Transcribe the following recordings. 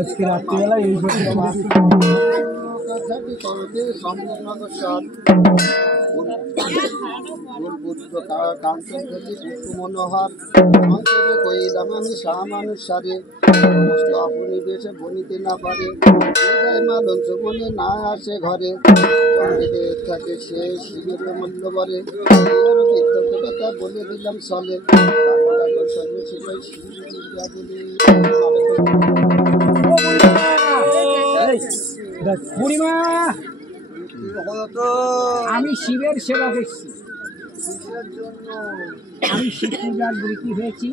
আজকে রাত্রিবেলা এই মনোহর অন্তরে কইলাম আমি সাহা মানুষ সারে সমস্ত আপনি বেশে বনিতে না পারে মালঞ্চ বনে না আসে ঘরে থাকে সে শিবের মূল্য বলে কথা বলে দিলাম চলে পূর্ণিমা আমি শিবের সেবা করছি, আমি শিব পূজার বৃত্তি হয়েছি,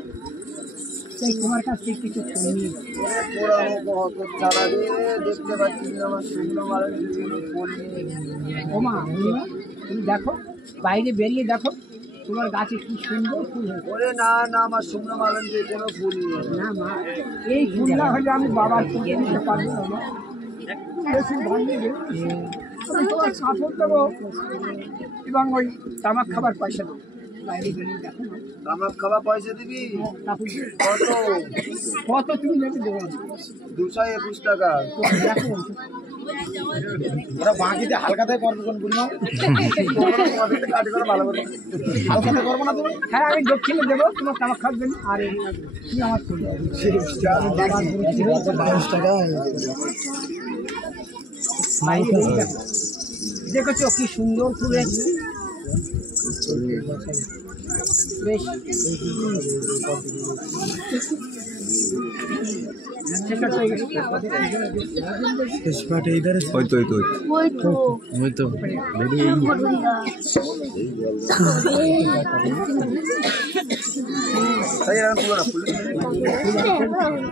তাই তোমার কাছ থেকে কিছু শুনি। দেখতে পাচ্ছি আমার শুকনো মালের ওমা পূর্ণিমা তুমি দেখো, বাইরে বেরিয়ে দেখো তোমার গাছে কি সুন্দর ফুল হয়েছে। না না আমার শুকনো মালের কোনো ফুল নেই। না মা, এই ফুল না হলে আমি বাবার পুজো দিতে পারবো না মা। তোমার কাপড় দেবো এবং ওই তামাক খাবার পয়সা দেবো। বাইরে বেরিয়ে দেখো না, তামাক খাবার পয়সা দিবি? কত কত তুমি নেবে দেবো? 221 টাকা। ওরা বাকিতে হালকাতে করবো কোন বুঝলাম হালকাতে করবো না তুমি? হ্যাঁ আমি দক্ষিণে দেবো, তোমার তামাক খাবার দেবো। আর তুমি আমার ফুল দেখেছো কি সুন্দর ফুল হয়েছে। বেশ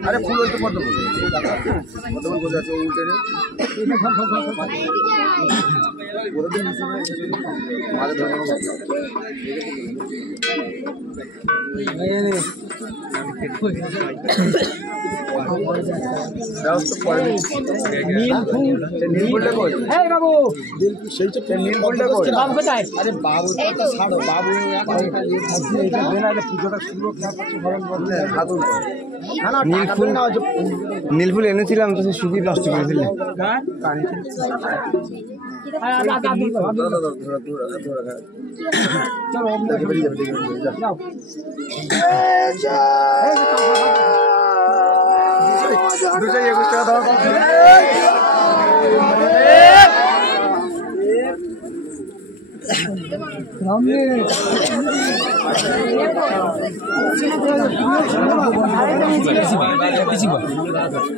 আরে ফুল হইতে কত বোঝা আছে উল্টে নেই নীলফুল এনেছিলাম তো সে শুকিয়ে নষ্ট করেছিলেন।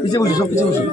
পিছিয়ে বসে সব পিছিয়ে বসে